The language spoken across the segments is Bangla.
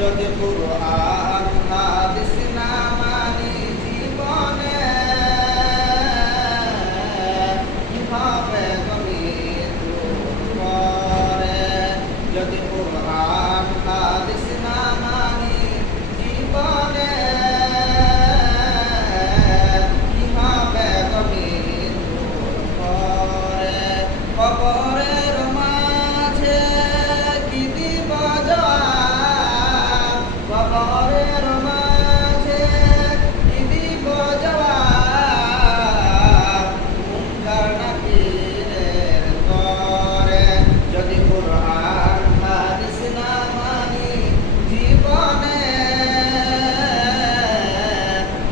যদি কুরআন হাদিস না মানি জীবনে কিভাবে গণিত করে যদি কুরআন হাদিস না মানি জীবনে কিভাবে গণিত করে কবরের মাঝে কি দিব জবাব কবরের মাঝে কি দিব জবাব মুনকার নাকিরের করে যদি কুরআন হাদিস না মানি জীবনে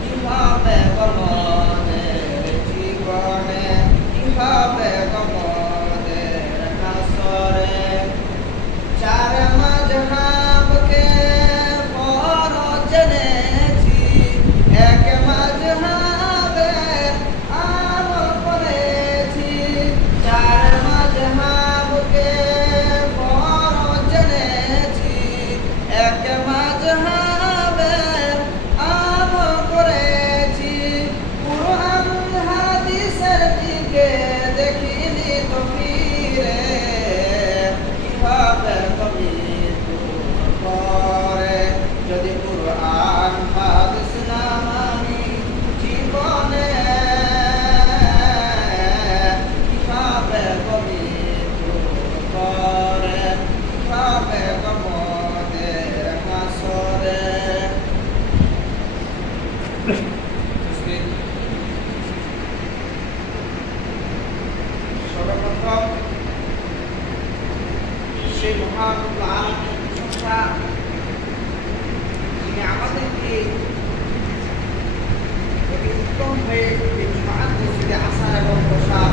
কিভাবে গমনের জীবনে কিভাবে গমনের হাসরে চার মাযহাবকে ফরজ জেনেছি এক মাযহাবে আমল করেছি চার মাযহাবকে ফরজ জেনেছি এক মাযহাবে আমল করেছি কুরআন হাদিসের দিকে দেখিনি তো ফিরে কিভাবে গণিত করে যদি কুরআন হাদিস না মানি জীবনে কিভাবে গণিত করে কিভাবে গমনের হাসরে সর্বপ্রথম সেই মহান আল্লাহর প্রশংসা যিনি আমাদেরকে অতি উত্তম হয়ে এই জুমার মসজিদে আসার এবং বসার